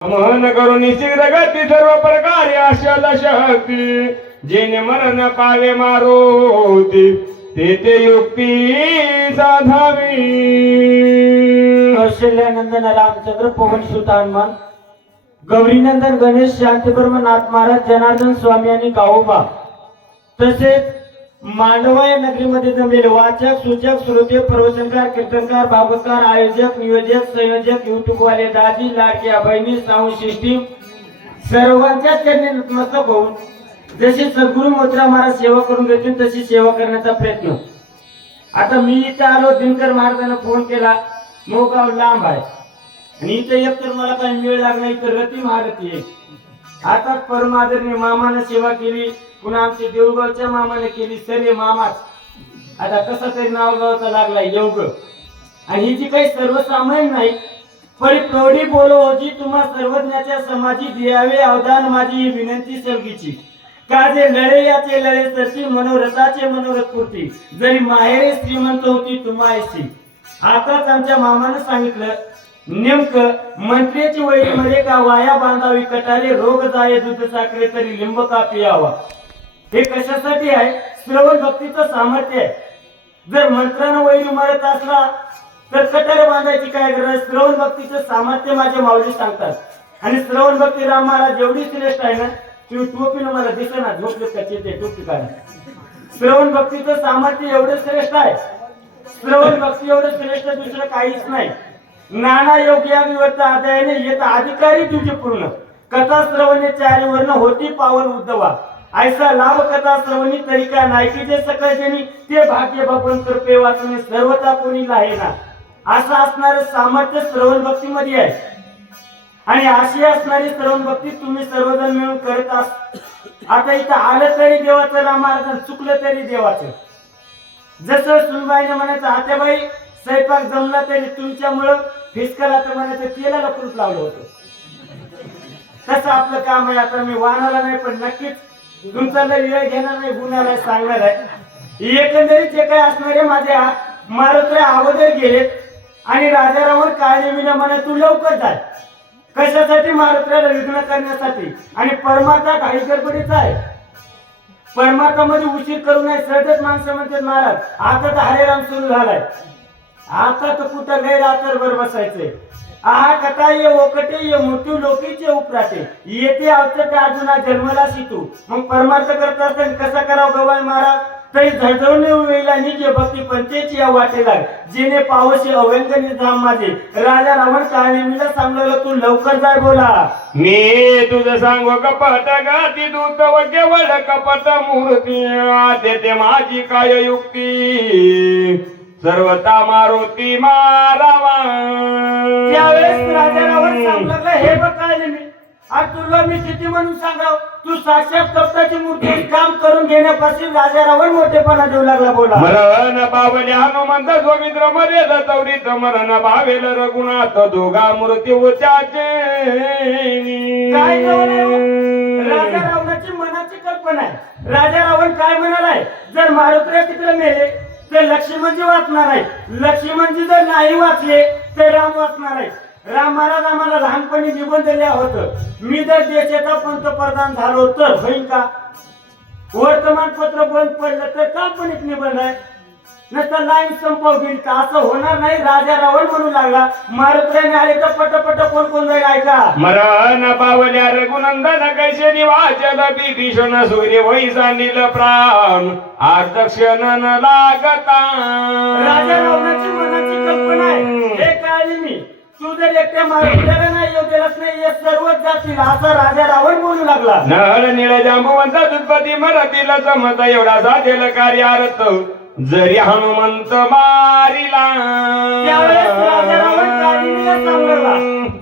मोहन करून गती सर्व प्रकारे आशाला शक्ती जेने मरण पावे मारुती ते युक्ती साधावी. कौशल्यानंदन रामचंद्र पवन सुत हनुमान गौरीनंदन गणेश शांतीब्रह्म नाथ महाराज जनार्दन स्वामी आणि गावोबा तसेच मांडवा या नगरीमध्ये जमलेले वाचक सूचक श्रोते प्रवचनकार कीर्तनकार भागवतकार आयोजक नियोजक संयोजक युट्यूब वाले दादी लाडक्या बहिणी साऊंड सिस्टीम सर्वांच्या चरणी नतमस्तक होऊन जशी सद्गुरु मोत्रा महाराज सेवा करून देतील तशी सेवा करण्याचा प्रयत्न. आता मी इथे आलो दिनकर महाराजांना फोन केला मोगाव लांब आहे आणि इथे एकतर मला काही वेळ लागला इथं रती महारती आहे. आता परमादरणीय मामाने सेवा केली पुन्हा आमच्या देऊळगावच्या मामाने केली सर्व मामाच आता कसा तरी नावगावचा लागलाय योग आणि ही जी काही सर्वसामान्य नाही पण प्रौढी बोलो होती तुम्हा सर्वज्ञाच्या समाजी द्यावे अवदान माझी ही विनंती सलगीची का जे लढे याचे लढे सरती मनोरथाचे मनोरथ पूर्ती जरी माहेरे श्रीमंत होती तुम्हा ऐशी. आताच आमच्या मामानं सांगितलं नेमकं मंत्र्याची वळीमध्ये का वाया बांधावी कटाले रोग जाये दूध साखरे तरी लिंब का पियावा. हे कशासाठी आहे श्रवण भक्तीचं सामर्थ्य आहे. जर मंत्रानं वैरी मारत असला तर कटारे बांधायची काय गरज. श्रवण भक्तीचं सामर्थ्य माझे माऊली सांगतात आणि श्रवण भक्ती राम महाराज एवढी श्रेष्ठ आहे ना ती टोपीनं मला दिसेना झोपले का चिते टोपी काढ. श्रवण भक्तीचं सामर्थ्य एवढं श्रेष्ठ आहे. श्रवण भक्ती एवढं श्रेष्ठ दुसरं काहीच नाही. नाना योग्या विवर्त अध्यायाने येत अधिकारी तुझे पूर्ण कथा श्रवणे चारी वर्ण होती पावन उद्धवा ऐसा लाभ कथा श्रवणी तरीका नायकी जे सकळ जनी ते भाग्य बपन कृपे वाचणे सर्वता कोणी आहे ना. असं असणारे सामर्थ्य श्रवण भक्तीमध्ये आहे आणि अशी असणारी श्रवण भक्ती तुम्ही सर्वजण मिळून करत आहात. आता इथं आलं तरी देवाचं राम महाराज चुकलं तरी देवाचं. जसं सुनबाईने म्हणायचं आत्याबाई स्वयंपाक जमला तरी तुमच्यामुळं फिसकला तर म्हणायचं तेलाला कुलूप लावलं होतं. तसं आपलं काम आहे. आता मी वाहनाला नाही पण नक्कीच तुमचा वेळ घेणार नाही गुन्ह्याला सांगणार आहे. एकंदरीत जे काही असणारे माझे मारुत्रे अगोदर गेलेत आणि राजारावर काळजी विना म्हणे तू लवकर जाय. कशासाठी मारुत्र्याला विघ्न करण्यासाठी आणि परमार्था घाई गडबडीचा आहे. परमार्थामध्ये उशीर करू नये सहजच माणसं म्हणतात महाराज आता तर हरेराम सुरू झालाय आता तर कुठं गैरातर बसायचंय. आहा कथा ये ओकटे ये मृत्यू लोकीचे उपराटे येते अवचटे अजून जन्मला शितू. मग परमार्थ करत असताना कसा करावं गवाय महाराज तरी झळझळून वेळेला निघे भक्ती पंचेची या वाटेला जेणे पावशी अव्यंग निधाम माझे राजा रावण काळनेमीला सांगलं तू लवकर जाय बोला. मी तुझं सांगू कपट गाती दूत व केवळ कपट मूर्ती देते माझी काय युक्ती सर्वता मारुती मारावा. त्यावेळेस राजा रावण सांगलं हे बघ काय मी आज तुला मी किती म्हणून सांगाव तू साक्षात कपटाची मूर्ती काम करून घेण्यापासून राजा रावण मोठेपणा देऊ लागला बोला. मरण पावले हनुमंत गोविंद्र मध्ये दौरीत मरण पावेल रघुनाथ दोघा मूर्ती त्याचे. काय राजा रावणाची मनाची कल्पना आहे. राजा रावण काय म्हणालाय जर मारुत्र्या तिकडे मेले तर लक्ष्मणजी वाचणार आहे. लक्ष्मणजी जर नाही वाचले तर राम वाचणार आहे. राम महाराज आम्हाला लहानपणी निबंध लिहा होतं मी जर देशाचा पंतप्रधान झालो तर होईल का. वर्तमानपत्र बंद पडलं तर काल्पनिक निबंध आहे नसता लाईन संपवतील का असं होणार नाही. राजा रावण म्हणू लागला मारुत्र्याने आले तर पटपट कोण कोण जाईल ऐका. मरण पावल्या रघुनंदन कैसे निवाचल विभीषण सूर्य वैसा नील प्राण आर्दक्षण लागता. राजा रावणाची मनाची कल्पना आहे हे कळली मी. तू जर एकट्या मारुत्र्याला नाही येऊ दिलास नाही हे सर्वच जातील असा राजा रावण बोलू लागला. नळ निळ जांबुवंत दुधपती मरतील जमत एवढा साधेल कार्यार्थ जरी हनुमंत मारिला. त्यावेळेस राजा रावण काळजीला सांगला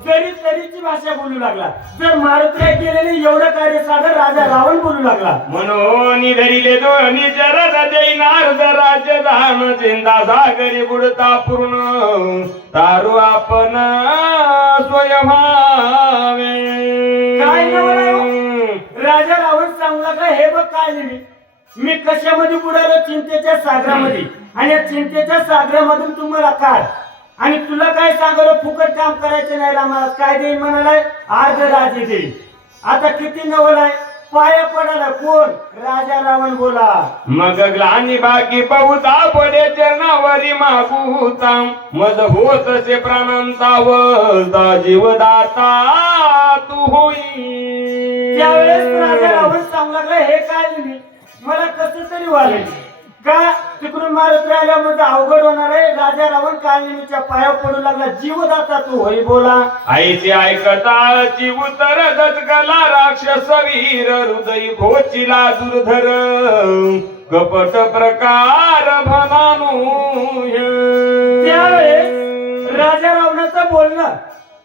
जरी तरीची भाषा बोलू लागला. जर मारुत्र्या केलेले एवढं कार्य साधन राजा रावण बोलू लागला. म्हणून धरिले दोन्ही चरण देईन अर्ध राज्य धान चिंता सागरी बुडता पूर्ण तारू आपण स्वयंभावे. काय राजा रावण सांगू लागला हे बघ काय मी कशामध्ये बुडालो चिंतेच्या सागरामध्ये आणि या चिंतेच्या सागरामधून तुम्हाला काढ आणि तुला काय सांगलं फुकट काम करायचं नाही रामा, काय देईन म्हणालाय अर्ध राजे देईन. आता किती नवल आहे, पाया पडाला कोण, राजा रावण बोला. मग ग्लानी बाकी बहुता पडे चरणावरी मागूता मज होत से प्राणांचा वजा जीवदाता तू होई. त्यावेळेस राजा रावण सांगू लागला, हे काय मी मला कसं तरी वाटेल का तिकडून मारत राहिला म्हणजे अवघड होणार आहे. राजा रावण काळनेमीच्या पाया पडू लागला, जीवदाता तू होई बोला. आईचे ऐकताची उतर दचकला राक्षस वीर हृदय भोचिला दुर्धर कपट प्रकार भनानु. त्यावेळेस राजा रावणाचं बोलणं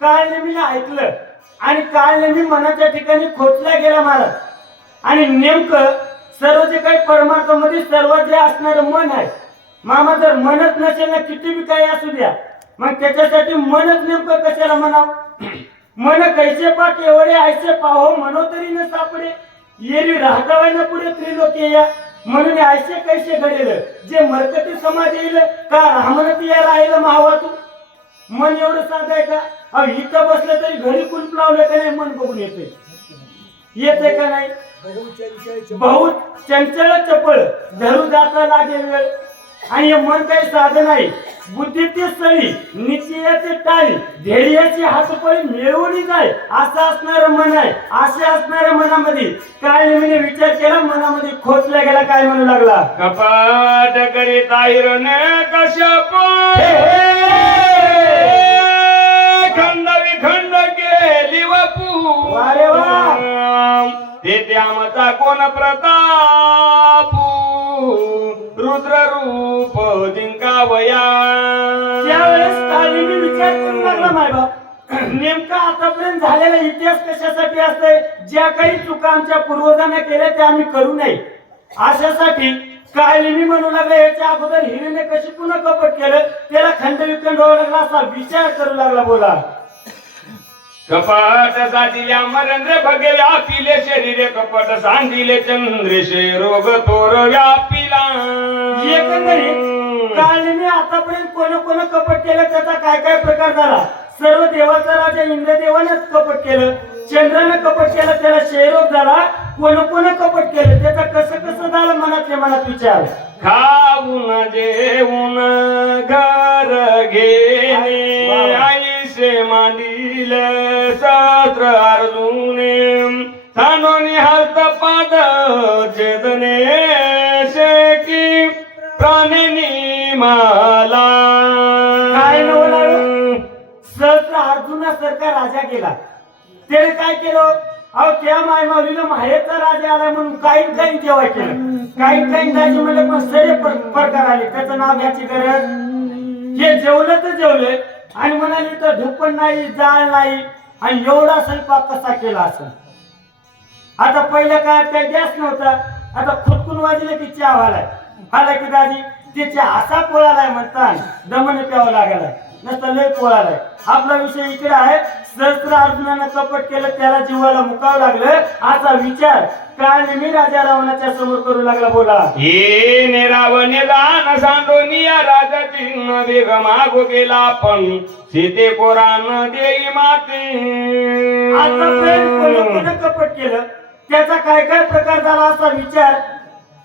काळनेमीने ऐकलं आणि काळनेमी मनाच्या ठिकाणी खोचला गेला महाराज. आणि नेमकं सर्व जे काही परमार्थामध्ये सर्व जे असणारं मन आहे मामा, जर मनच नसेल ना किती बी काही असू द्या, मग त्याच्यासाठी मनच नेमकं कशाला म्हणावं. मन कैसे पा केवढे ऐसे पाहो मनोतरी न सापडे येरी राहतावाय न पुढे त्रिलोके या. म्हणून ऐसे कैसे घडेल जे मरकती समाज येईल का रामनती या राहिलं महावा तू. मन एवढं साधं आहे का, अहो इथं बसलं तरी घरी कुलप लावलं का नाही मन बघून येते का नाही. बहुत चंचल चपळ धरू जाता लागेल वेळ. आणि हे मन काही साधं नाही, बुद्धीची सळी निश्चयाचे टाळी ध्येयाची हातपळी मिळवली जाय असं असणारं मन आहे. अशा असणाऱ्या मनामध्ये काळनेमीने विचार केला, मनामध्ये खोचला गेला, काय म्हणू लागला. कपाट करीत आहिरन कश्यप खंड विखंड केली वपू. वारे वा. ते त्यामचा कोण प्रताप रुद्र रूप जिंकावया. त्यावेळेस काळनेमी विचार करू लागला, माय बाप नेमका आतापर्यंत झालेला इतिहास कशासाठी असतंय, ज्या काही चुका आमच्या पूर्वजांना केल्या त्या आम्ही करू नये अशासाठी. काळनेमी म्हणू लागला, याच्या अगोदर हिरीने कशी पुन्हा कपट केलं त्याला खंड विखंड व्हावं लागला असा विचार करू लागला. बोला. कपट साधिल्या मरेंद्र भगे व्यापिले शरीरे कपट सांडिले चंद्रेशे रोग थोर व्यापिला. एकंदरीत काळनेमी आतापर्यंत कोण कपट केलं त्याचा काय काय प्रकार झाला. सर्व देवाचा राजा इंद्रदेवानेच कपट केलं, चंद्रानं कपट केलं त्याला क्षयरोग झाला. कोण कपट केलं त्याचा कसं झालं मनातल्या मनात विचार. खाऊन जेवून घर घेणे आईशे मांडिले सहस्र अर्जुने थानोनी हस्त पाद छेदने शेकी प्राणिनी माला. काय नवलायो सहस्र अर्जुनासारखा राजा गेला, त्याने काय केलं, अहो त्या मायमाऊलीला माहेरचा राजा आला म्हणून काही जेवाय केलं. काही राजे म्हणले पण सगळे प्रकार आले, त्याचं नाव घ्यायची गरज. हे जेवलं तर जेवले आणि म्हणाली तर धुपण नाही जाळ नाही आणि एवढा स्वयंपाक कसा केला असं. आता पहिल्या काळात काही गॅस नव्हता, आता खुदकून वाजले की चहा व्हायलाय. आला की दादी ते चहा असा पोळालाय म्हणतात दमन प्यावं लागायला नसतं लय पोळालाय. आपला विषय इकडे आहे, सहस्र अर्जुनानं कपट केलं त्याला जीवाला मुकावं लागलं असा विचार काळनेमी राजा रावणाच्या समोर करू लागला. बोला. हे निरावने दान सांडोनिया राजाची वेग मागो गेला पण सीते कोरान देई माते. आता कपट केलं त्याचा काय काय प्रकार झाला असा विचार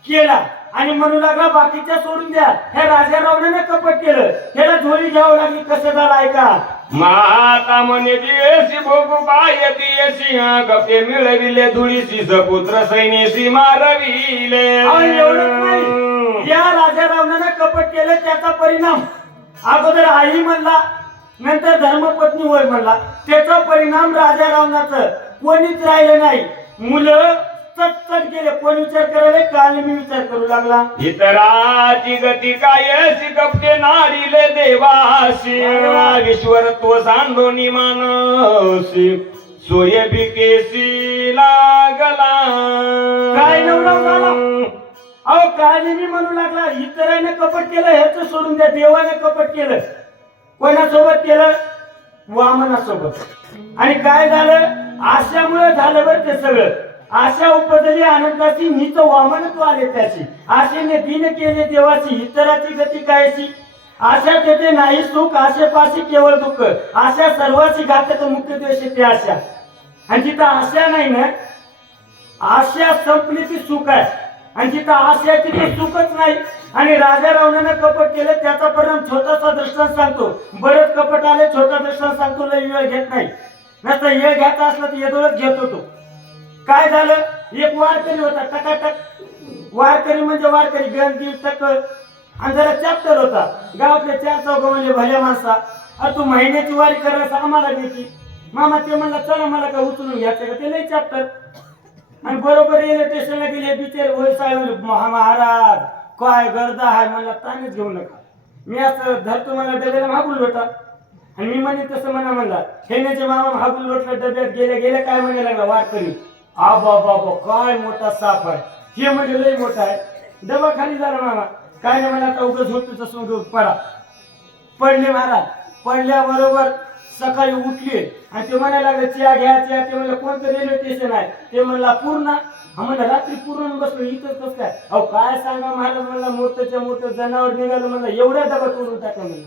केला आणि म्हणू लागला बाकीच्या सोडून द्या, ह्या राजा रावणाने कपट केलं ह्याला झोळी घ्यावं लागली. कसं झालं ऐका. माता म्हणे दियसी भोगू पायती यशी गप्पे मिळविले धुळीसी सपुत्र सैन्यसी मारविले. एवढंच नाही, या राजा रावणाने कपट केलं त्याचा परिणाम अगोदर आई म्हणला नंतर धर्मपत्नी होय म्हणला. त्याचा परिणाम राजा रावणाचं कोणीच राहिलं नाही. मुलं चटचट गेले. कोण विचार करायला, काळनेमी विचार करू लागला. इतराची गती काय कपटे नारीले देवासी ईश्वर तो सांडोनी मानसी सोये भिकेसी लागला. काय नवरा झाला. अहो काळनेमी म्हणू लागला इतराने कपट केलं ह्याच सोडून द्या, देवाने कपट केलं. कोणासोबत केलं, वामनासोबत. आणि काय झालं, आशामुळे झालं बरं ते सगळं. आशा उपजली आनंदाची नीच वामनत्व आले त्याची. आशेने दिन केले देवाची इतराची गती कायची. आशा तेथे नाही सुख, आशेपाशी केवळ दुःख. आशा सर्वांची घातक मुख्य द्वेष ते आशा. आणि जिथं आशा नाही ना, आशा संपली ती सुख आहे. आणि जिथं आशा आहे तिथं सुखच नाही. आणि राजा रावणानं कपट केलं, त्याचा परिणाम छोटासा दृष्टांत सांगतो. बरेच कपट आले, छोटा दृष्टांत सांगतो, लय वेळ घेत नाही. नसतं वेळ घ्यायचा असला तर येदोळच घेत होतो. काय झालं, एक वारकरी होता, टकाटक वारकरी म्हणजे वारकरी गंदी टक आणि जरा चॅप्टर होता. गावातले 4 चौघांमध्ये भल्या माणसा, तू महिन्याची वारी करायला आम्हाला देती. मामा ते म्हणला चला मला काय उचलून घ्यायचं का, ते लई चॅप्टर. आणि बरोबर रेल्वे स्टेशनला गेले, बिचारे होय साहेब महाराज काय गर्दा आहे, मला ताणच घेऊ नका. मी असं धरतो, मला डब्याला मागून लोटा. आणि मी म्हणे तसं म्हणला. खेण्याचे मामा मागून लोटलं, डब्यात गेल्या गेल्या काय म्हणे लागला वारकरी, आबा बाबा काय मोठा साप आहे. हे म्हणजे लई मोठा आहे. डबा खाली झाला मामा, काय नाही मला आता उगाच होतो तसं पडा. पडले महाराज, पडल्याबरोबर सकाळी उठले आणि ते म्हणायला लागले चहा घ्या चहा. ते म्हणलं कोणतं रेल्वे स्टेशन आहे, ते म्हणला पूर्ण. हा म्हणलं रात्री पूर्ण बसलो इथंच कसं काय. अहो काय सांगा महाराज, म्हणला मोठंच्या मोठं जनावर निघालं, म्हणलं एवढ्या डबा तोडून टाकला. म्हणलं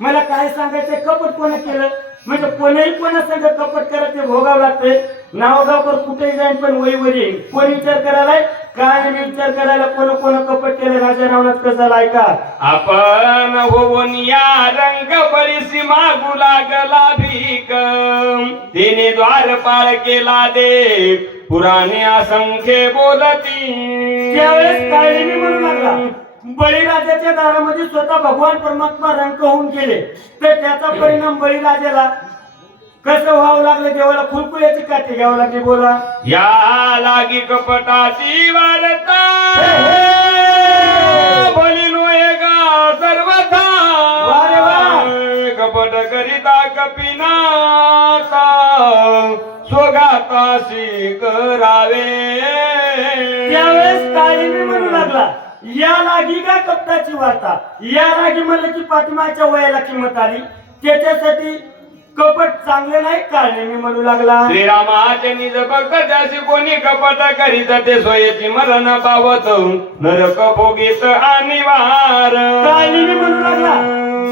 मला काय सांगायचं, कपट कोणा केलं म्हणजे कोणाही कोणा संग कपट करत ते भोगावं लागतंय. नावगावकर कुठेही जाईन पण वहीवर येईल. कोण विचार करायलाय, काय मी विचार करायला कोण कोण कपट केलं राजा रावणात कसं ऐका. आपण होऊन या रंग बळीसी मागू लागला भीक, तिने द्वारपाळ केला दे पुराणे असंख्य बोलती. त्यावेळेस काळिंदी म्हणू लागला, बळीराजाच्या दारामध्ये स्वतः भगवान परमात्मा रंग होऊन गेले. तर त्याचा परिणाम बळीराजाला कसं व्हावं लागलं, देवाला खुलखुल्याची काठी घ्यावं लागली. बोला या लागी कपटाची वार्ता, बोलिनो एका सर्वथा. वारे वा. कपट करिता कपिनाता, स्वगाताशी करावे. त्यावेळेस काळिंदी म्हणू लागला, या लागी का कपटाची वार्ता. या लागी म्हणलं की पाठीमागच्या वयाला किंमत आली, त्याच्यासाठी कपट चांगले नाही. काळिंदी म्हणू लागला, श्रीरामाचे निज भक्त ज्याशी कोणी कपट करीत, ते सोयेची मरण पावत नरक भोगीत अनिवार. काळिंदी म्हणू लागला,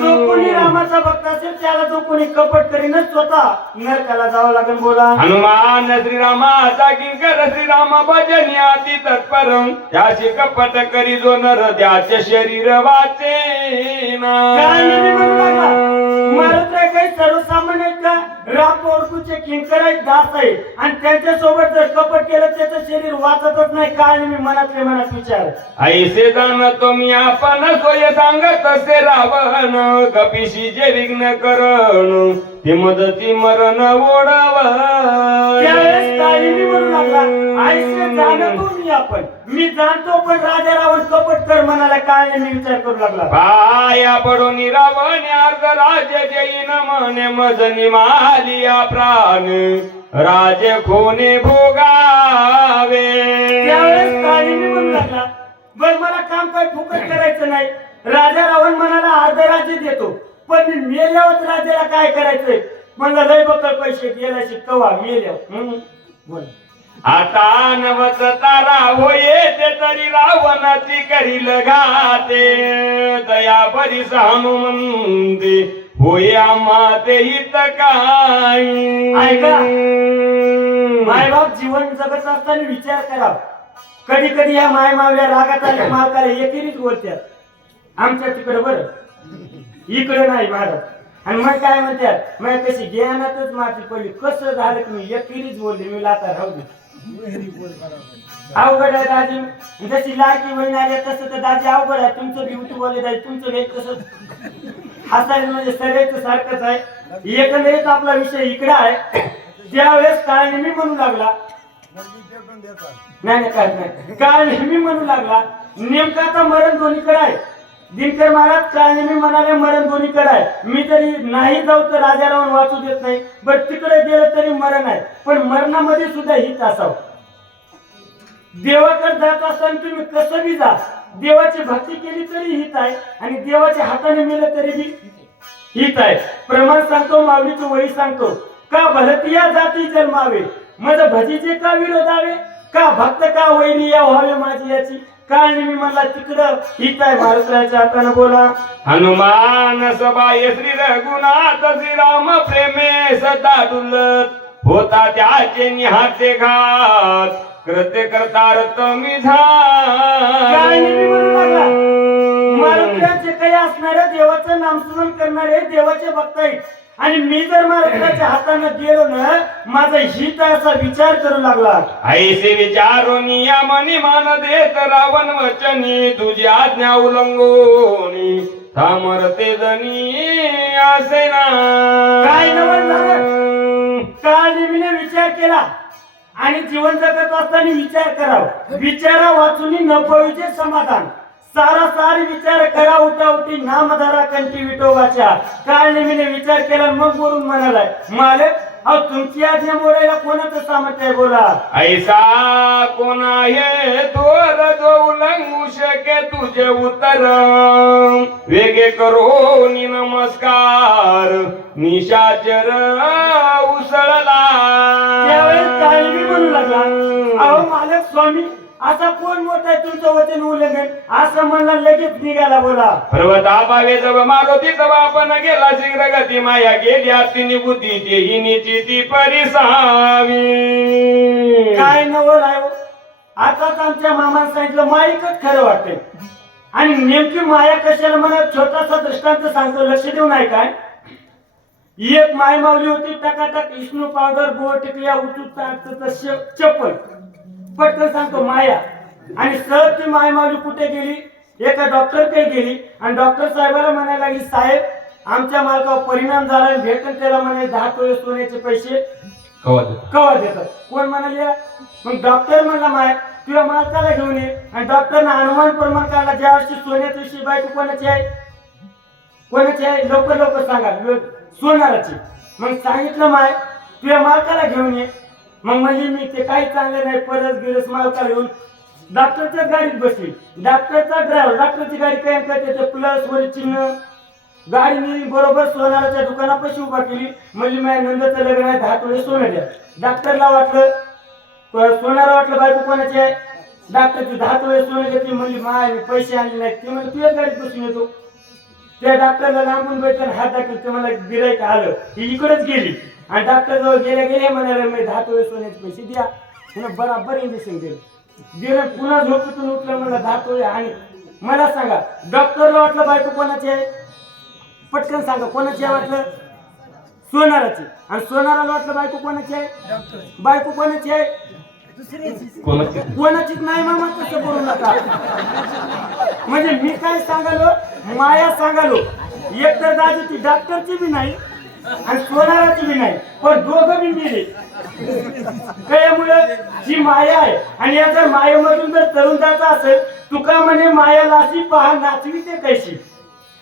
जो कोणी रामाचा भक्त असेल त्याला जो कोणी कपट करीनच स्वतः नरकाला जावं लागेल. बोला हनुमान श्रीरामाचा किंकर, श्रीराम भजनी अति तत्पर, त्याशी कपट करी जो नर त्याचे शरीर वाचेना. काळिंदी म्हणू लागला, महाराज काही सर्वसामान्य का राम ओळखूचे किंकर आहेत, दास आहे, आणि त्यांच्या सोबत जर कपट केलं त्याचं शरीर वाचतच नाही. काळिंदी मनातले मनात विचार, ऐसे जाणतो मी आपण सोय सांगत असे रावण, कपिशी जे विघ्न करण ते मदती मरण ओढव. त्यावेळेस काळिंदी म्हणू लागला, ऐसे जाणतो मी आपण, मी जाणतो पण राजा रावण कपट कर म्हणाला. काळिंदी विचार करू लागला, पाया पडून रावण अर्ध राज्य देईन म्हणे, मजनी मालिया प्राण राजे खोने भोगावे. त्यावेळेस काळिंदी म्हणू लागला, बर मला काम काय फुकट करायचं नाही. राजा रावण म्हणाला अर्ध राज्य देतो, पण मी मेल्यावर राजाला काय करायचंय. म्हणलं लय बकल पैसे गेला शिकवा मेल्यावर. बोल आता नवस तारा होये ते तरी रावणाची करील घाते, दया बरीस हनुमंती होय आम्हा ते हित काय. ऐका, मायबाप जीवन जगत असताना विचार करा. कधी कधी या माय मावल्या रागात आल्या मालकाला एकेरीच बोलतात. आमच्या तिकडे बरं, इकडे नाही महाराज. आणि मग काय म्हणतात, मग कशी ज्ञानातच माझी पडली. कसं झालं की मी एकेरीच बोलले, मी लाता राहू दे. अवघड आहे दाजी, जशी लाडकी बहीण आली तसं तर दाजी अवघड आहे. तुमचं ब्युटी बोलले दाजी, तुमचं वेग कसं हसायला म्हणजे सगळ्याच सारखंच आहे. एकंदरीत आपला विषय इकडे आहे. त्यावेळेस काळिंदी म्हणू लागला, नाही काय नाही, काळिंदी म्हणू लागला, नेमकं आता मरण दोन्हीकडे आहे. दिनकर महाराज काळिंदी म्हणाले मरण दोन्हीकडे आहे. मी तरी नाही जाऊ तर राजा रावण वाचू देत नाही, बरं तिकडे गेलं तरी मरण आहे, पण मरणामध्ये सुद्धा हित असावं. देवाकडे जात असताना तुम्ही कसं बी जा, देवाची भक्ती केली तरी हित आहे, आणि देवाच्या हाताने मेलं तरी बी हित आहे. प्रमाण सांगतो, माऊलीची वही सांगतो, का भलतिया जाती जन्मावे, मज भजीचे का विरोधावे, का भक्त का वैरी या व्हावे माझी याची. काळ मी म्हणला तिकडं हित आहे महाराष्ट्राच्या हातानं बोला. हनुमान सबाय श्री रघुनाथ श्रीराम प्रेमे सदा डुलत होता त्याचे निहाते घात कृत्य करता रतमी काळ मी म्हणू लागला झाला. महाराष्ट्राचे काही असणारे देवाचं नामस्मरण करणारे देवाचे भक्त आहेत आणि मी जर महाराष्ट्राच्या हातानं गेलो ना माझा हित आहे असा विचार करू लागला. ऐसे विचारून यामनी मान देत रावण वचनी तुझी आज्ञा उल्लंघोनी सामरते जनी असे ना. काय नवल झालं? काळ नेहमीने विचार केला आणि जीवन जगत असताना विचार करावा. विचारा वाचून न पळूचे समाधान. सारा सारी विचार करा उठावटी नामधारा कंठी विठोबाच्या. काळ नेहमीने विचार केला मग बोलून म्हणालाय मालक अहो तुमची आज्ञा मोडायला कोणाचं सामर्थ्य आहे बोला. ऐसा कोण आहे थोर जो उल्लंघू शके तुझे उत्तर वेगे करो नि नमस्कार निशाचर उसळला. त्यावेळेस काळजी म्हणू लागला अहो मालक स्वामी असा कोण मोठा आहे तुमचं वचन उल्लंघन असं म्हणला लगेच निघाला बोला. पर्वता पावे जव मारुती तव आपण गेला शीघ्र गती माया गेली आतिनी बुद्धीची हिनीची ती परिसावी. काय नवल आहे हो? आताच आमच्या मामाने सांगितलं माईकच खरं वाटतंय आणि नेमकी माया कशाला म्हणा छोटासा दृष्टांत सांगतो लक्ष देऊन आहे काय. एक माय मावली होती टकाटक विष्णू पावडर बोट टिकल्या उचून चप्पल पटकन सांगतो माया आणि सहज ती माय मावली कुठे गेली एका डॉक्टरकडे गेली आणि डॉक्टर साहेबाला म्हणायला लागली साहेब आमच्या मालकावर परिणाम झाला आणि भेटून त्याला म्हणे 10 तोळे सोन्याचे पैसे कवा देतात. कोण म्हणाले मग डॉक्टर म्हणला माय तुझ्या मालकाला घेऊन ये आणि डॉक्टरनं अनुमान प्रमाण काढला ज्या वर्षी सोन्याच्या दिवशी बायको कोणाची आहे कोणाची आहे लवकर लवकर सांगा सोनाराची. मग सांगितलं माय तुझ्या मालकाला घेऊन ये. मग म्हणली मी ते काही चांगलं नाही परत गिरस मालकाला घेऊन डॉक्टरच्याच गाडीत बसली. डॉक्टरचा ड्रायव्हर डॉक्टरची गाडी काय करते ते प्लस वर चिन्ह गाडीने बरोबर सोनाराच्या दुकानापाशी उभा केली. म्हणली माझ्या नंदचं लग्न आहे 10 तोळे सोनं द्या. डॉक्टरला वाटलं सोनारा वाटलं बायको कोणाची आहे डॉक्टरची 10 तोळे सोनं घेतली. म्हणली माय मी पैसे आणले नाहीत. ती म्हणली तुझ्याच गाडीत बसून येतो. त्या डॉक्टरला लांबून बैठून हात दाखल ते मला गिरायक आलं ही इकडेच गेली आणि डॉक्टर जवळ गेले म्हणाले मी 10 तोळे सोन्याचे पैसे द्या. पुन्हा बराबर इंजेक्शन दिलं गेलं पुन्हा झोपेतून उठलं मला 10 तोळे आणि मला सांगा डॉक्टरला वाटलं बायको कोणाची आहे पटकन सांगा कोणाची आहे वाटलं सोनाराची आणि सोनाराला वाटलं बायको कोणाची आहे बायको कोणाची आहे कोणाचीच नाही मामा तसं बोलू नका. म्हणजे मी काय सांगालो माया सांगालो एक तर दादी ती डॉक्टरची बी नाही आणि सोनाराची बी नाही पण दोघं बी गेले. त्यामुळे जी माया आहे आणि या जर मायेमधून जर तरुण जायचं असेल तुका म्हणे मायाला अशी पहा नाचवी ते कैशी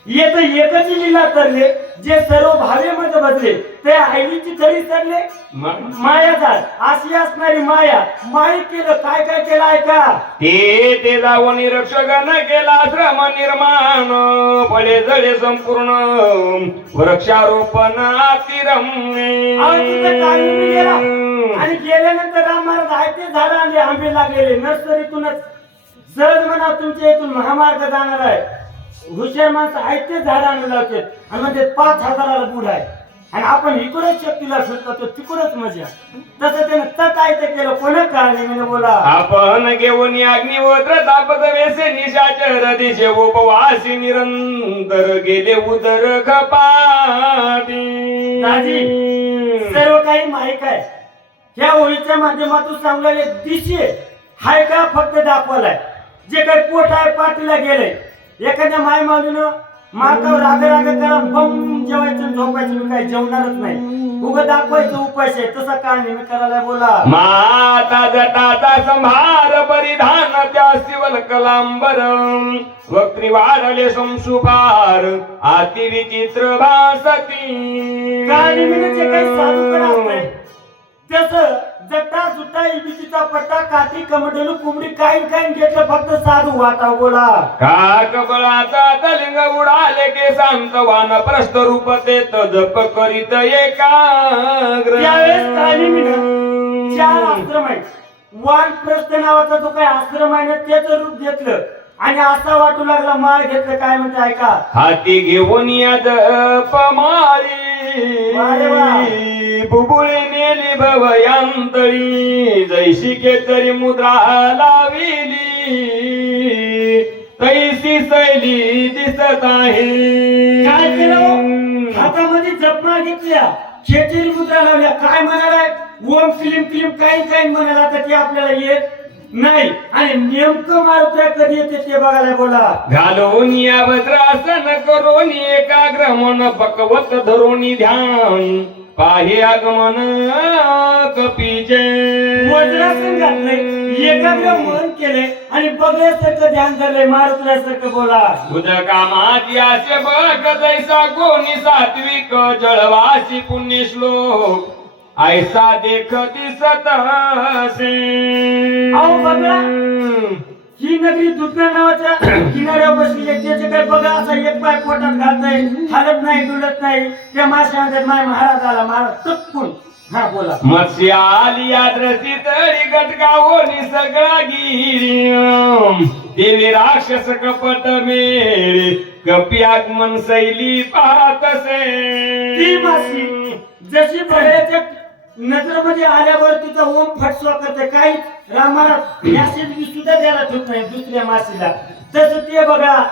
येत एकच लीला तरले जे सर्व भावेमध्ये बदले ते आईची थडी सरले माया झाड अशी असणारी माया माई केलं काय काय केलं ऐका ते जाऊन रक्षगण केला श्रम निर्माण फळे जळे संपूर्ण वृक्षारोपण आणि गेल्यानंतर राम महाराज आहे ते झाड आणले आंबे लागलेले नर्सरीतूनच सहज म्हणा तुमच्या इथून महामार्ग जाणार आहे. हुशार माणसं आहेत ते झाड आणून लावते आणि म्हणजे 5,000ला बुड आहे आणि आपण इकडच शक्तीला सुटतो तिकडच मजा तसं त्यानं तट आहे ते केलं कोणा काळजी मी बोला. आपण घेऊन अग्निहोत्र तापत वेसे निशाचर दिशे उपवासी निरंतर गेले उदर कपाटी. दाजी सर्व काही माहित आहे ह्या ओळीच्या माध्यमातून सांगलेले दिशे हाय का फक्त दाखवलाय जे काही पोट आहे पाठीला गेलंय. एखाद्या माय माऊलीनं मातावर राग राग करा बम जेवायचं झोपायचं मी काय जेवणारच नाही उगा दाखवायचं उपास आहे तसा काळ नेहमी करायला बोला. माता जटाचा संभार परिधान त्या शिवल कलांबर वक्त्री वाढले संशुभार अति विचित्र भासती. काळ नेहमी जे काही साधूकडे असतंय तसं जटा जुटा इबितीचा पट्टा काठी कमडलू कुंबडी काही काही घेतलं फक्त साधू वाटा बोला. काक बळाचा तलिंग उडाले के शांत वान प्रस्त रूप देत जप करीत एकाग्र. त्यावेळेस कालिमीनं 4 आश्रम आहेत वानप्रस्थ नावाचा जो काही आश्रम आहे ना त्याचं रूप घेतलं आणि असा वाटू लागला माळ घेतलं. काय म्हणते ऐका. हाती घेऊन याद वारे वा. पमारी बुबुळे नेली भवयांतळी जैशी केतरी मुद्रा लाविली तैसी सैली दिसत आहे. काय केलं हातामध्ये जपणा घेतल्या खेचरी मुद्रा लावल्या. काय म्हणालाय ओम क्लीम क्लीम काही काही म्हणाला तर ते आपल्याला येत नाही. आणि नेमकं मारुत्या कधी येते ते बघायला बोला. घालून या भद्रासन करून एकाग्र मन पकवत धरून ध्यान पाहे आगमन कपीचे. वज्रासन घातलंय एकाग्र मन केलंय आणि बघल्यासारखं ध्यान झालंय. मारुत्यासारखं बोला. तुझ कामाची असे बघ जैसा कोणी सात्विक जळवासी पुण्य श्लोक ऐसा देख दिसत असे. अहो बघा ही नगरी दुधना नावाच्या किनाऱ्यावर बसली आहे. त्याचे काय बघा असा एक पाय पोटात घालतय हालत नाही डुलत नाही. त्या माश्यामध्ये माय महाराज आला. महाराज चपकून हा बोला. मत्स्य आली या द्रसी तरी गटकावोनी सगळा गिरी देवी राक्षस कपट मेळे कपी आगमन शैली पाहत ती माशी जशी बघायच्या नजरेमध्ये आल्यावर तिचा ओम फटसवा करते. काही रामाला मॅसेज सुद्धा द्यायला ठेवत नाही दुसऱ्या माशीला. तसं ते बघा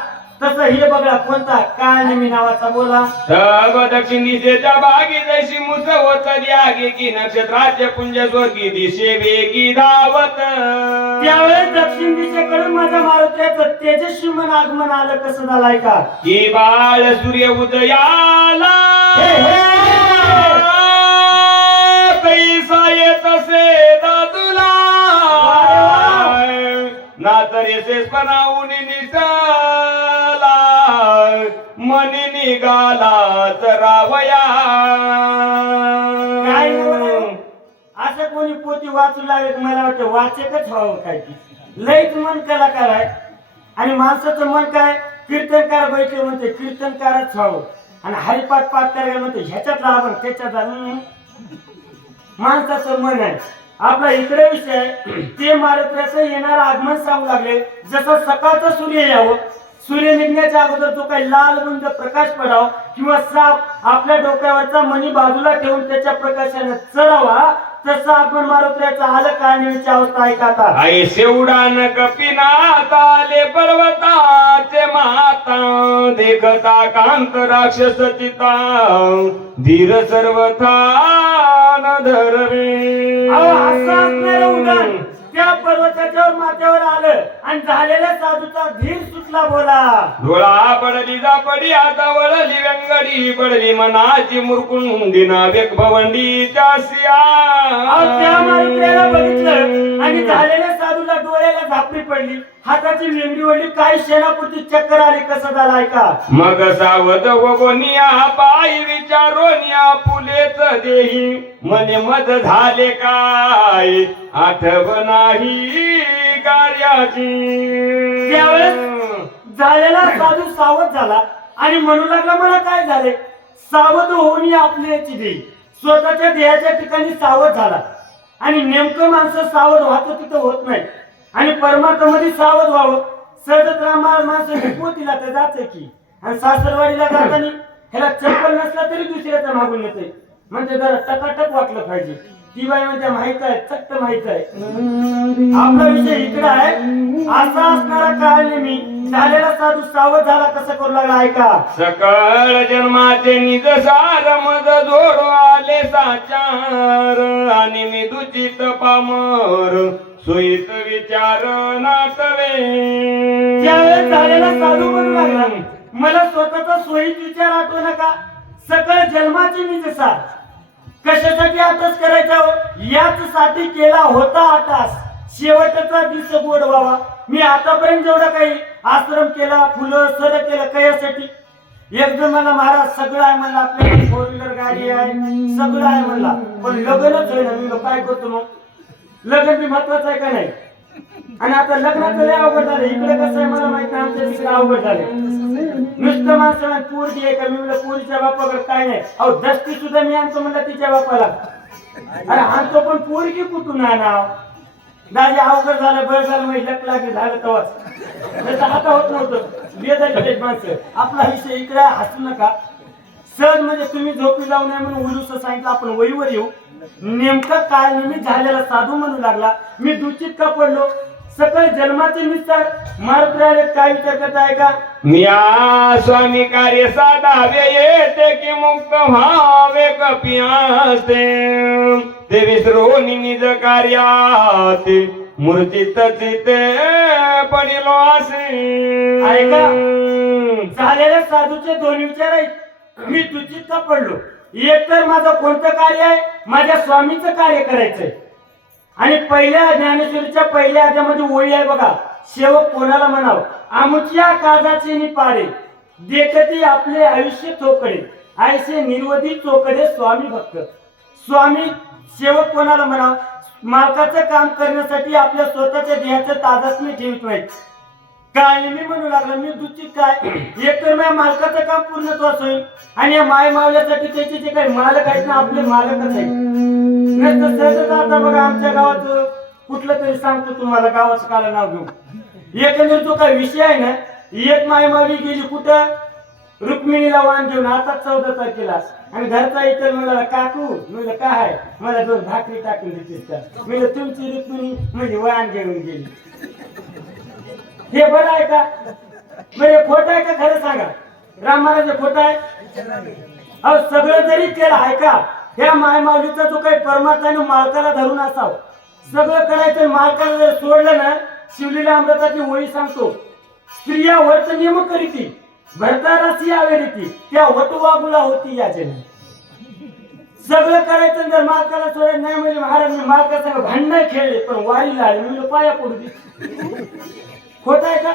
तसं हे बघा कोणता काय नेमी नावाचा बोला. तब दक्षिण दिशेच्या बागी जैशी मुसवत आगे की नक्षत्राचे पुंज स्वर्गी दिशे वेगी धावत. त्यावेळेस दक्षिण दिशेकडून माझ्या मारुत्याचं तेजस्वी मन आगमन आलं. कसं झालंय का की बाळ सूर्य उदयाला तैसा येत असे दादूला ना तरी पणाऊन निसाला मनी निघाला चरावया. काय असं कोणी पोती वाचू लागेल मला वाटतं वाचकच व्हावं. काय लयच मन कलाकार आहे आणि माणसाचं मन काय कीर्तनकार बैठे म्हणते कीर्तनकारच व्हावं आणि हरिपाठ पाठ करायला म्हणते ह्याच्यात आपण त्याच्यात. माणसाचं मन आहे आपला इकडे विषय आहे. ते मारुत्याचं येणार आगमन सांगू लागले. जसं सकाळचा सूर्य यावं सूर्य निघण्याच्या अगोदर तो काही लाल बुंद प्रकाश पडावा किंवा साप आपल्या डोक्यावरचा मणी बाजूला ठेवून त्याच्या प्रकाशाने चढावा तसं आपण मारुत्याचं आलं काढण्याची अवस्था आहे का आता. ऐसे उडान कपिनाथ आले पर्वताचे माता देखता कांत राक्षस चिता धीर सर्वथा न धरवे. असं असणारं उडान त्या पर्वताच्यावर माथ्यावर आलं आणि झालेल्या साधूचा धीर सुटला बोला. डोळा पडली जापडी आता वळली व्यंगडी पडली मनाची मुरकुंडी नावेक भवंडी त्या मारुत्याला बघितलं आणि झालेल्या साधूला डोळ्याला झापडी पडली. हाताची मेंढी वडली. काही क्षणापुरती चक्कर आली. कसं झालं ऐका. मग सावध वगोनिया पायी विचारोनिया फुलेच देही मने मज झाले काय आठव नाही कार्याची. त्यावेळेस झालेला साधू सावध झाला आणि म्हणू लागला मला काय झाले. सावध होऊन आपली याची देही स्वतःच्या देहाच्या ठिकाणी सावध झाला आणि नेमकं माणसं सावध व्हावं तिथं होत नाही आणि परमात्म्यामध्ये सावध व्हावं. सतत रामाळ माणसं पोतीला तर जाते की आणि सासरवाडीला जाताना ह्याला चप्पल नसला तरी दुसऱ्याचा मागून येते म्हणजे जरा टकाटक वाटलं पाहिजे. ती बाई म्हणजे माहित आहे चक्क माहित आहे. आपला विषय इकडे आहे. असा असणारा काळ नेहमी झालेला साधू सावध झाला. कसं करू लागला ऐका. सकळ जन्माचे निज सार मज जोड आले साचार आणि मी दुचित पामर सोयीत विचार नातवे. त्यावेळेस झालेला साधू म्हणू लागला मला स्वतःचा सोयीत विचार आठवू नका. सकळ जन्माची निज सार कशासाठी आटास करायचा याच साठी केला होता आटास. शेवटचा दिस गोड व्हावा. मी आतापर्यंत जेवढा काही आश्रम केला फुलं सर केलं कशासाठी. एकदम मला महाराज सगळं आहे म्हणला आपल्याकडे 4 व्हीलर गाडी आहे सगळं आहे म्हणला पण लग्नच होईना. मी काय करतो मग लग्न बी महत्वाचं आहे का नाही. आणि आता लग्नाचं लय अवघड झालं. इकडे कसं आहे मला माहित नाही आमच्या तिकडे अवघड झाले. नुसतं माणसं पोरगी आहे का मी म्हणलं पोरीच्या बापाकडे काय नाही. अहो दस्ती सुद्धा मी आणतो म्हणलं तिच्या बापाला. अरे आणतो पण पोरगी कुठून आणाव. दाजी अवघड झालं बरं झालं महिला लागली झालं तेव्हाच त्याचा हाता होत नव्हतं बेदारी माणसं आपला विषय इकडे हसू नका सहज म्हणजे तुम्ही झोपी जाऊ नये म्हणून उलूस सांगितलं आपण वहीवर येऊ नेमकं काय निमित्त झालेला साधू म्हणू लागला मी दूषित का पडलो सकल जन्माचे निस्तार मारुती काय विचार करताय का मी स्वामी कार्य साधावे येते की मुक्त व्हावे कपियास्ते ते विसरून निज कार्यात मूर्तीत चिते पडिलो असे ऐका झालेल्या साधूचे दोन विचार आहेत मी दूषित का पडलो एक तर माझं कोणतं कार्य आहे माझ्या स्वामीचं कार्य करायचंय आणि पहिल्या ज्ञानेश्वरीच्या पहिल्या अध्यामध्ये ओळी आहे बघा सेवक कोणाला म्हणावं आमुच्या काळजाचे निपाडे देखती आपले आयुष्य चोकडे आयसे निर्वधी चोकडे स्वामी भक्त स्वामी सेवक कोणाला म्हणावं मालकाचं काम करण्यासाठी आपल्या स्वतःच्या देहाचं तादात्म्य ठेवत नाही काय मी म्हणू लागलो मी दूषित काय एक तर माझ्या मालकाचं काम पूर्णत्वास होईल आणि या माय मावल्यासाठी त्याचे जे काही मालक आहेत ना आपले मालकच आहेत नसतं सहजच आता बघा आमच्या गावात कुठलं तरी सांगतो तुम्हाला गावाचं काला नाव घेऊ एकंदर जो काही विषय आहे ना एक माय मावली गेली कुठं रुक्मिणीला वाण घेऊन आता 14 तारखेला आणि घरचा इतर म्हणाला काकू म्हणलं काय आहे मला 2 भाकरी टाकून देतेस का म्हणलं तुमची रुक्मिणी म्हणजे वाण घेऊन गेली हे बरं आहे का म्हणजे खोटं आहे का खरं सांगा राम महाराज खोटं आहे अहो सगळं जरी केलं आहे का ह्या माय माऊलीचा जो काही परमात्म्याने मालकाला धरून असावं सगळं करायचं मालकाला जर सोडलं ना शिवलीला अमृताची ओळी सांगतो स्त्रिया वर्त नियम करीती भरतारासी आवेरीती त्या वटुवागुला होती या जन्मी सगळं करायचं जर मालकाला सोडायचं नाही म्हणजे महाराज मी मालका सांग भांडण खेळले पण वारीला आले मी पाया पडू दे खोट आहे का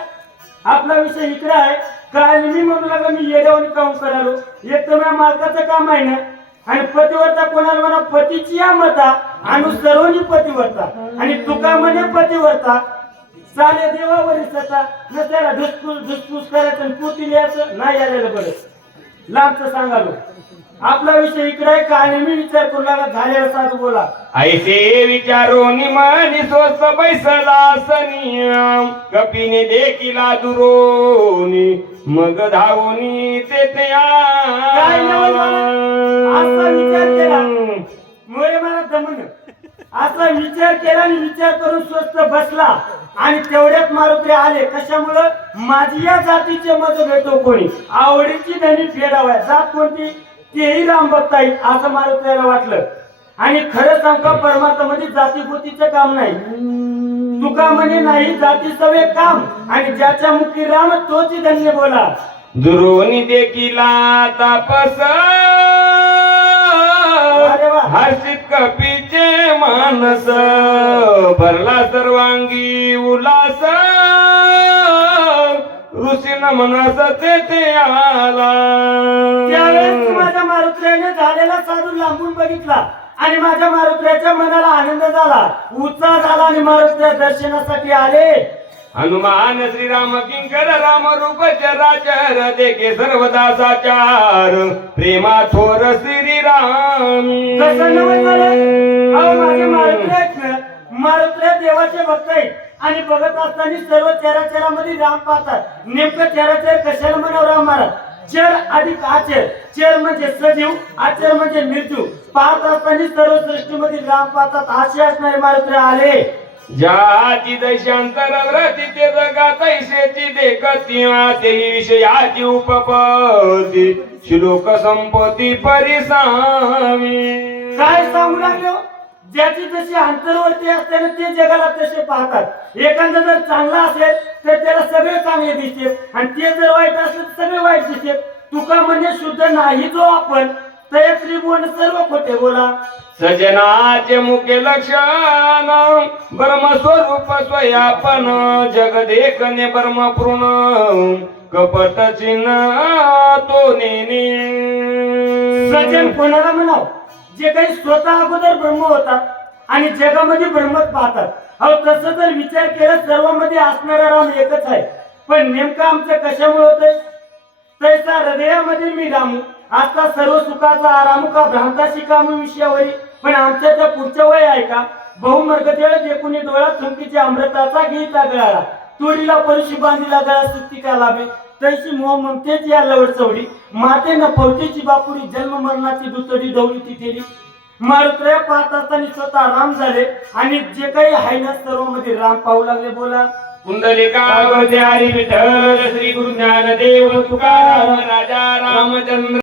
आपला विषय इकडे आहे काय मी म्हणू लागला मी येड्यावानी काम करालो एक तर माझ्या मालकाचं काम आहे ना आणि पतिव्रता कोणाला म्हणा पतीची या मता आणि सर्वनी पतिव्रता आणि तुका म्हणे पतिव्रता चाले देवावरी सता न त्याला धुसफूस करायचं आणि पोटी लिहायचं नाही आलेलं बरं लांबचं सांगालो आपला विषय इकडे आहे काय मी विचार करू लागला झालेला साधू बोला ऐसे विचारून मनी स्वस्त बैसला सनियम कपिने देखिला दुरोनी मग धावूनी तेथे काय असा विचार केला मोरे मला दमन असा विचार केला आणि विचार करून स्वस्त बसला आणि तेवढ्यात मारुती आले कशामुळं माझी या जातीचे मज भेटो कोणी आवडीची धनी फेडावया जात कोणती तेही राम भक्त आहेत असं मारुतीला वाटलं आणि खरं सांगा परमात्मा मध्ये जातीभूतीचं काम नाही तुका म्हणे नाही जाती सवे काम आणि ज्याच्या मुखी राम तोच धन्य बोला दुरोनी देखिला तापस हर्षित कपीचे मानस भरला सर्वांगी उल्हास ऋषीन मनस तेथे आला त्यावेळेस माझ्या मारुतीने झालेला साधू लांबून बघितला आणि माझ्या मारुतीच्या मनाला आनंद झाला उत्साह झाला आणि मारुतीच्या दर्शनासाठी आले हनुमान श्रीराम किंकर राम रूप चराचर देखे सर्वदा साचार प्रेमा थोर श्रीरामी कसं नवल झालं अहो माझे मारुती आहेत ना मारुती देवाचे भक्त आहेत आणि बघत असताना सर्व चराचरामध्ये राम पाहतात नेमकं चराचर कशाला म्हणावं राम महाराज चर अधिक आचर चर म्हणजे सजीव आचर म्हणजे मृत्यू पाहत असताना सर्व सृष्टीमध्ये राम पाहतात असे असणारे मारुती आले ज्याची दशांतर व्रती ते जगात ऐशेची देखती ते विषयाची उपपती श्लोक संपत्ती परिसामी काय सांगू लागलो ज्याची जशी अंतर्वर्ती असते ना ते जगाला तसे पाहतात एखादा जर चांगला असेल तर त्याला सगळे चांगले दिसते आणि ते जर वाईट असेल तर सगळे वाईट दिसते तुका म्हणजे शुद्ध नाही जो आपण तया त्रिभुवन सर्व खोटे बोला सजनाचे मुखे लक्षण ब्रह्मस्वरूप स्वयापन जग देखणे ब्रह्मपूर्ण कपट चिन्ह तो नेने सजन कोणाला म्हणाव जे काही स्वतः अगोदर ब्रह्म होतात आणि जगामध्ये ब्रह्मच पाहतात अहो तसं जर विचार केला सर्वांमध्ये असणारा राम एकच आहे पण नेमकं आमचं कशामुळे होतंय तैसा हृदयामध्ये मी रामू आता सर्व सुखाचा आरामू का भ्रांताशी कामू विषयावरी पण आमच्या त्या पुढच्या वय आहे का बहुमर्गतेला एकुणी डोळा चुंकीच्या अमृताचा गीता गळाला तुरीला परिशी बांधीला गळा सुट्टी का लाभे तैशी मोह ममतेची या लवड चवडी मातेनं फौतेची बापुरी जन्म मरणाची दुतडी डवली ती केली मारुत्रया पाहत असताना स्वतः राम झाले आणि जे काही आहे ना सर्व मध्ये राम पाहू लागले बोला कुंडलिका हरी विठ्ठल श्री गुरु ज्ञानदेव तुकाराम राजा रामचंद्र